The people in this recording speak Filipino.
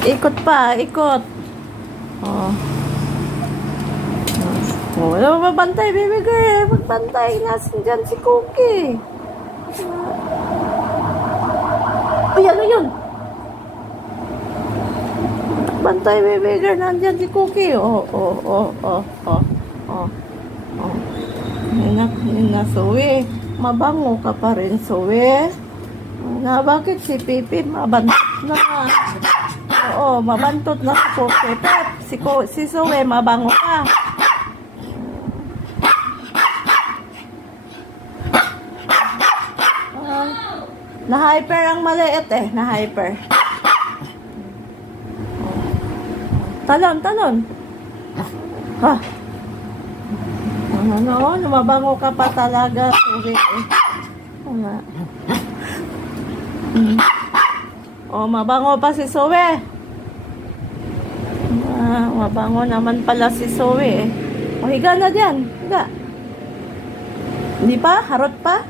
Ikot pa, ikot. Oh. Oh, mabantay, baby girl. Magbantay. Nasaan dyan si Cookie? Uy, ano yun? Bantay, baby girl. Nandyan si Cookie. Oh, oh, oh, oh, oh, oh, oh. Yun na, Zoe. Mabango ka pa rin, Zoe. Na, bakit si Pipi mabantot na? Oo, mabantot na si Cookie. Pep, si Zoe, mabango ka. Na-hyper ang maliit eh. Na-hyper. Talon, talon. Ha? Ano? Mabango ka pa talaga. Sorry eh. Oh, mabango pa si Zoe. Mabango naman pala si Zoe eh. O, higa na dyan. Higa. Hindi pa? Harot pa?